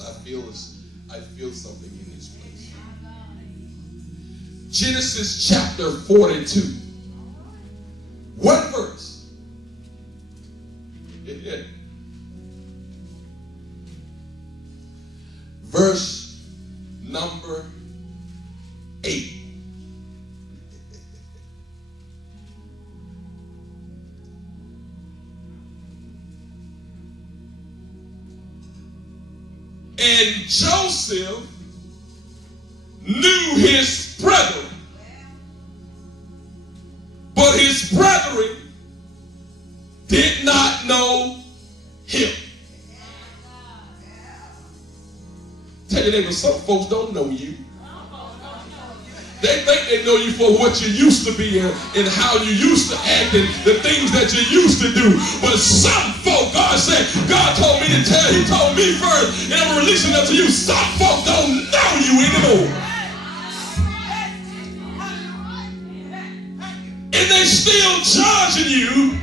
I feel something in this place. Genesis chapter 42. One verse. Verse number 8. And Joseph knew his brethren, but his brethren did not know him. Tell your neighbor, some folks don't know you. They think they know you for what you used to be and how you used to act and the things that you used to do. But some folk, God said, God told me to tell, he told me first, and I'm releasing that to you. Some folk don't know you anymore. And they still judging you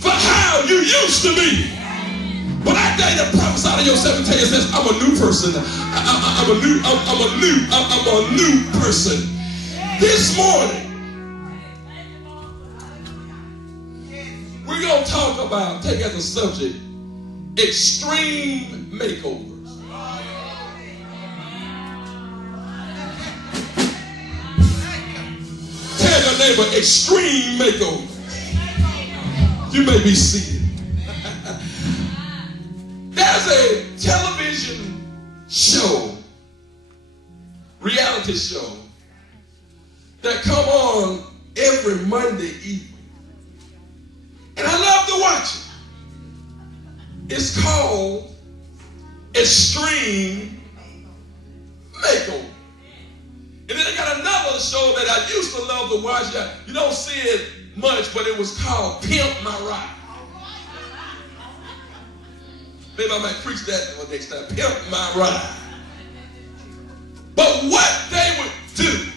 for how you used to be. But I dare you to prophesy to yourself and tell yourself, I'm a new person. I'm a new person. This morning, we're going to talk about, take as a subject, extreme makeovers. Tell your neighbor, extreme makeovers. You may be seated. There's a television show, reality show, that come on every Monday evening. And I love to watch it. It's called Extreme Makeover. And then they got another show that I used to love to watch. You don't see it much, but it was called Pimp My Ride. Maybe I might preach that next time. Pimp My Ride. But what they would do,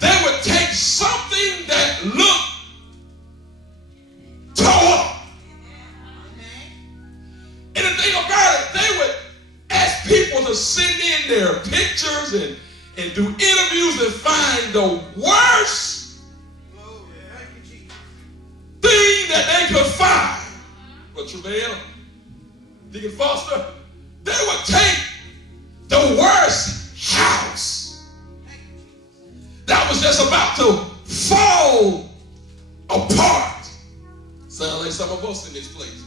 they would take something that looked tore up. And the thing about it, they would ask people to send in their pictures and do interviews and find the worst thing that they could find. But Travail, Deacon Foster, they would take the worst house that was just about to fall apart. Sound like some of us in this place.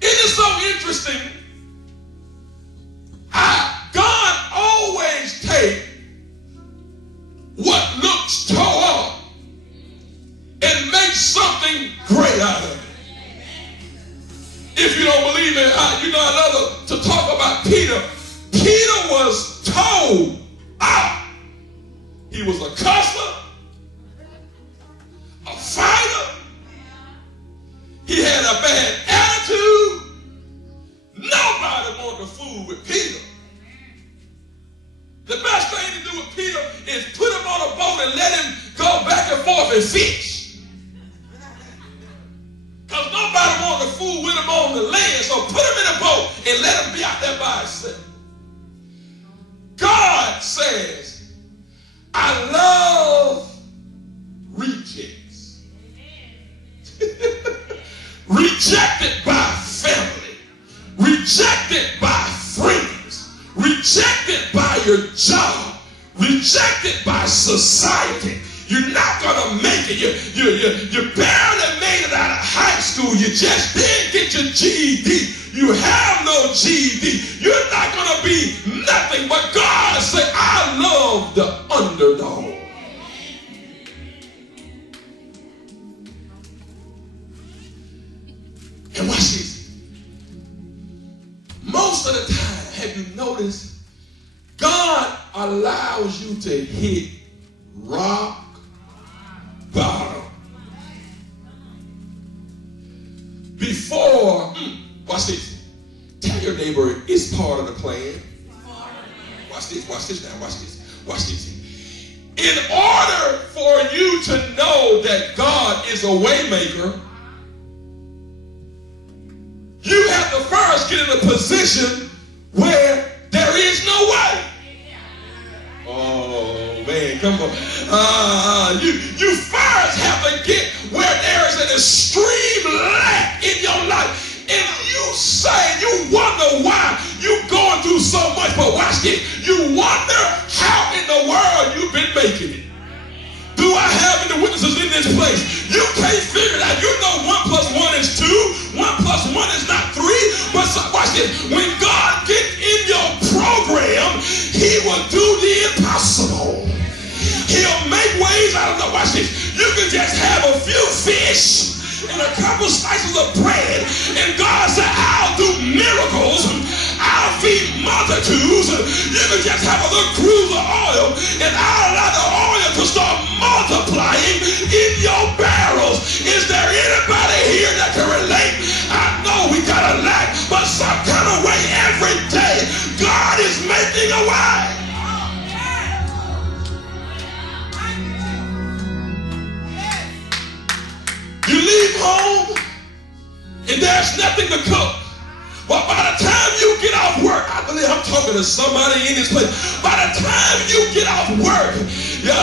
It is so interesting how God always takes what looks tore up and makes something great out of it. If you don't believe it, I love to talk about Peter. Peter was told out. He was a cusser, a fighter. He had a bad attitude. Nobody wanted to fool with Peter. The best thing to do with Peter is put him on a boat and let him go back and forth and fish. Because nobody wanted to fool with him on the land, so put him in a boat and let him be out there by himself. God says, I love rejects. Rejected by family, rejected by friends, rejected by your job, rejected by society. You're not going to make it. You barely made it out of high school. You just didn't get your GED. You have no GED. You're not going to be nothing. But God said, I love the underdog. And watch this. Most of the time, have you noticed, God allows you to hit rock bottom before, watch this. Tell your neighbor it's part of the plan. Watch this now, watch this. In order for you to know that God is a way maker, you have get in a position where there is no way. Oh man, come on. You first have to get where there is an extreme lack in your life. And you say, you wonder why you're going through so much. But watch this. You wonder how in the world you've been making it. Do I have any witnesses in this place? You can't figure it out. You know 1 + 1 is 2. 1 + 1 is not 3. But so, watch this. When God gets in your program, he will do the impossible. He'll make ways out of the, watch this. You can just have a few fish and a couple slices of bread, and God said, I'll do miracles. I'll feed multitudes. You can just have a little cruise of oil, and I'll allow the oil to start multiplying in your barrels. Is there anybody here that can relate? I know we got a lack, but some kind of way every day, God is making a way. You leave home and there's nothing to cook. But by the time you get off work, I believe I'm talking to somebody in this place. By the time you get off work,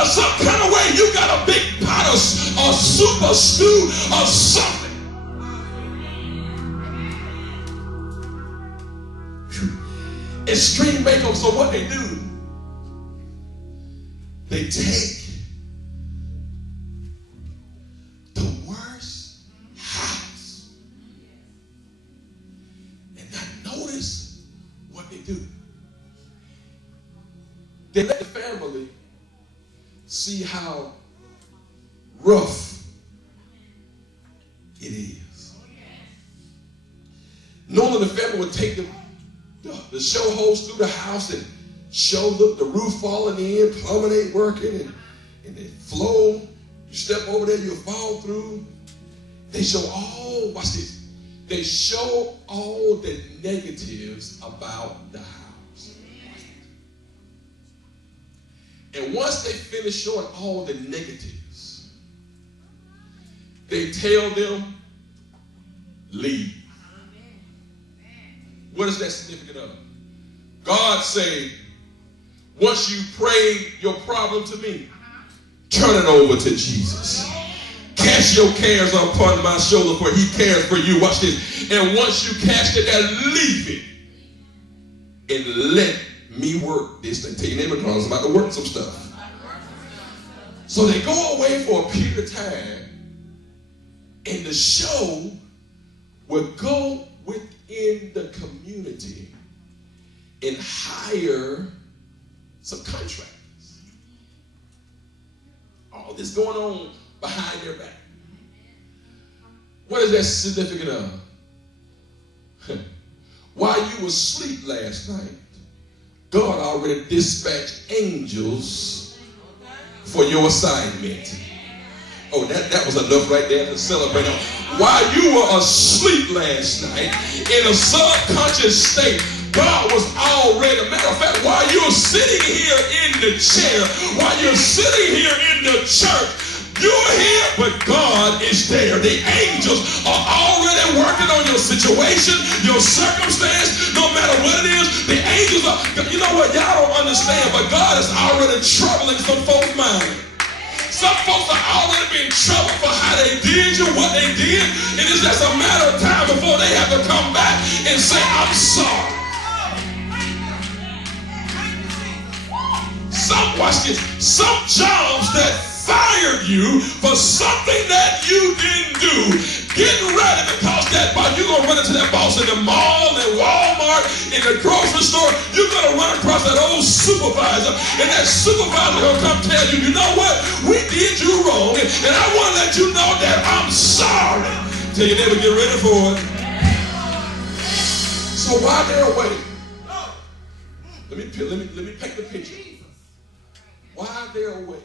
some kind of way you got a big pot of soup or stew or something. Extreme makeover. So what they do, they take they let the family see how rough it is. Normally the family would take the show hose through the house and show the roof falling in, plumbing ain't working, and the flow, you step over there, you'll fall through. They show all, watch this, they show all the negatives about the house. And once they finish showing all the negatives, they tell them, leave. What is that significant of? God said, once you pray your problem to me, turn it over to Jesus. Cast your cares upon my shoulder, for he cares for you. Watch this. And once you cast it there, leave it. And let me work this thing. Tell your neighbor, because I'm about to work some stuff. So they go away for a period of time, and the show will go within the community and hire some contractors. All this going on behind their back. What is that significant of? While you were asleep last night, God already dispatched angels for your assignment. Oh, that was enough right there to celebrate on. While you were asleep last night, in a subconscious state, God was already, matter of fact, while you're sitting here in the chair, while you're sitting here in the church, you're here, but God is there. The angels are already working on your situation, your circumstance, no matter what it is. The angels are, you know what, y'all don't understand, but God is already troubling some folks' mind. Some folks are already being troubled for how they did you, what they did, and it's just a matter of time before they have to come back and say, I'm sorry. Watch this, some jobs that fired you for something that you didn't do. Get ready, because that boss, you're going to run into that boss in the mall, in Walmart, in the grocery store. You're going to run across that old supervisor, and that supervisor will come tell you, you know what? We did you wrong, and I want to let you know that I'm sorry. Tell your neighbor, get ready for it. So while they're away, let me paint the picture. While they're away,